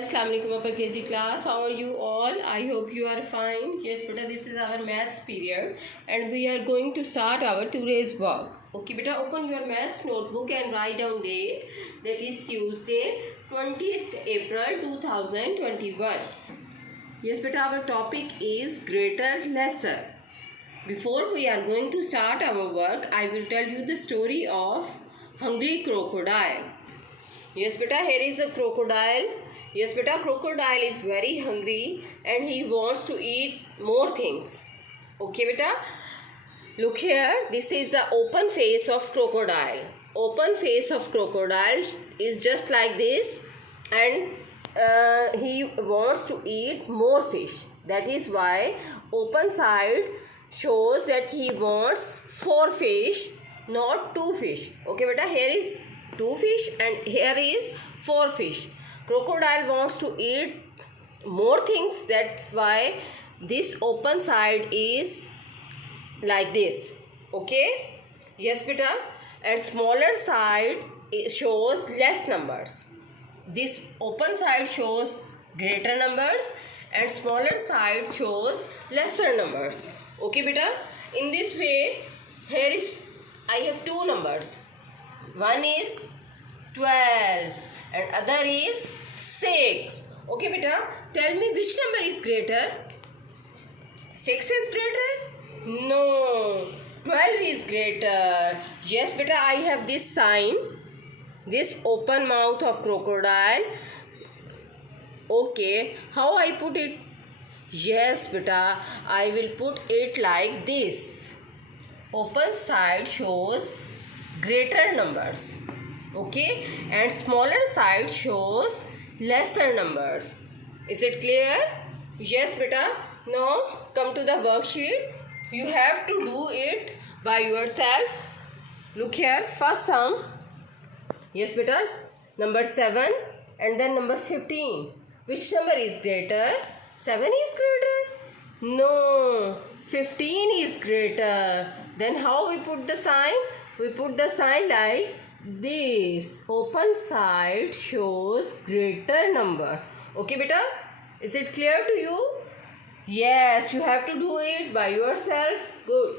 Assalamualaikum upper KG class. How are you all? I hope you are fine. Yes, beta, this is our maths period and we are going to start our today's work. Okay, beta, open your maths notebook and write down date. That is Tuesday, 20th April 2021. Yes, beta, our topic is greater, lesser. Before we are going to start our work, I will tell you the story of hungry crocodile. Yes, beta, here is a crocodile. Yes, beta, crocodile is very hungry and he wants to eat more things. Okay, beta. Look here. This is the open face of crocodile. Open face of crocodile is just like this and he wants to eat more fish. That is why open side shows that he wants 4 fish, not 2 fish. Okay, beta, here is 2 fish and here is 4 fish. Crocodile wants to eat more things, that's why this open side is like this. Okay, yes beta, and smaller side shows less numbers. This open side shows greater numbers and smaller side shows lesser numbers. Okay beta, in this way here is I have 2 numbers. One is 12 and other is 6. Okay beta, tell me which number is greater? 6 is greater? No, 12 is greater. Yes beta, I have this sign, this open mouth of crocodile. Okay, how I put it? Yes beta, I will put it like this. Open side shows greater numbers. Okay, and smaller side shows lesser numbers. Is it clear? Yes beta. Now come to the worksheet. You have to do it by yourself. Look here, first sum. Yes beta, number 7 and then number 15. Which number is greater? 7 is greater? No, 15 is greater. Then how we put the sign? We put the sign like this. Open side shows greater number. Okay beta, is it clear to you? Yes, you have to do it by yourself. Good.